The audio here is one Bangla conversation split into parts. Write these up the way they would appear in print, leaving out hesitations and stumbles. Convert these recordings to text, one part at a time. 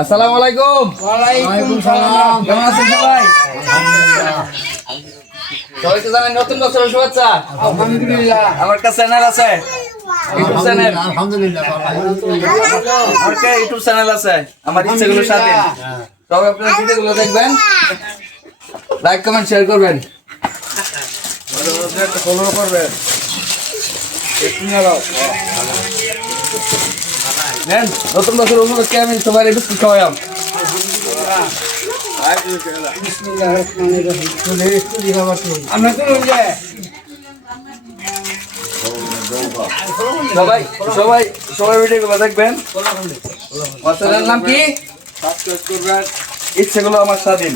আসসালামু আলাইকুম। ওয়ালাইকুম সালাম। কেমন আছেন সবাই? সবাইকে জানাই নতুন বছরের শুভেচ্ছা। আলহামদুলিল্লাহ। আমার একটা চ্যানেল আছে, ইউটিউব চ্যানেল। আলহামদুলিল্লাহ। আমার একটা ইউটিউব চ্যানেল আছে, আমার ইচ্ছেগুলো সাথে। সবাই আপনার ভিডিওগুলো দেখবেন, লাইক কমেন্ট শেয়ার করবেন, ফলো করবেন। নেন, নতুন বছর উপলক্ষে আমি সবাই বিস্কুট খাওয়াইলাম। বিসমিল্লাহির রহমানির রহিম। আমরা তো রোজা। সবাই সবাই সবাই ভিডিওগুলো দেখবেন। আমার চ্যানেলের নাম কি? সাবস্ক্রাইব করবেন। ইচ্ছেগুলো আমার স্বাধীন।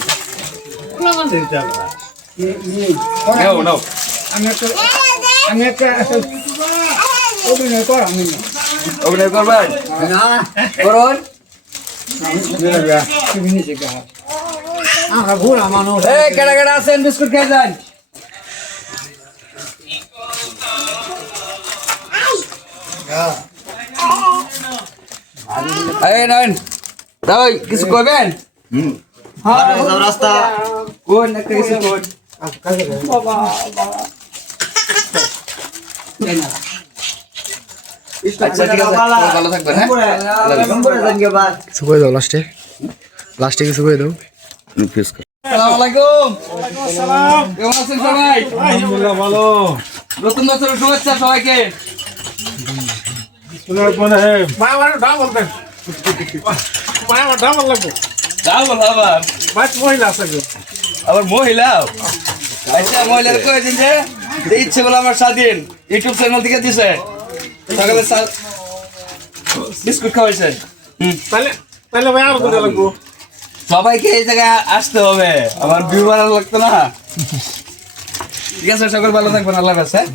নাও নাও। আমি একটা অভিনয় কর আমি না। অভিনয় করবেন? না করুন। আমরা ঘুরা মানুষ। এই কেডা কেডা আছেন বিস্কুট খেয়ে যান। এই নেন। দাও কিছু কইবেন? রাস্তা কোন একটা কিছু কোন। আচ্ছা ঠিক আছে, ভালো থাকবেন। হ্যাঁ কিছু করে দাও লাস্টে কিছু করে দাও। আসসালামু আলাইকুম। কেমন আছেন সবাই? আলহামদুলিল্লাহ ভালো। নতুন বছরের শুভেচ্ছা সবাইকে। ডাবল লাগবে। ডাবল আবার মহিলা আছে আবার মহিলা। আচ্ছা মহিলার কয়ে দিন যে ইচ্ছে বলে আমার স্বাধীন ইউটিউব চ্যানেল থেকে দিছে। সকালে বিস্কুট খাওয়াইছেন। তাহলে তাহলে ভাই আর কোথায় লাগবো? সবাইকে এই জায়গায় আসতে হবে, আমার ভিউ বাড়ানো লাগতো না। ঠিক আছে, সকল ভালো থাকবেন, আল্লাহ হাফেজ। হ্যাঁ।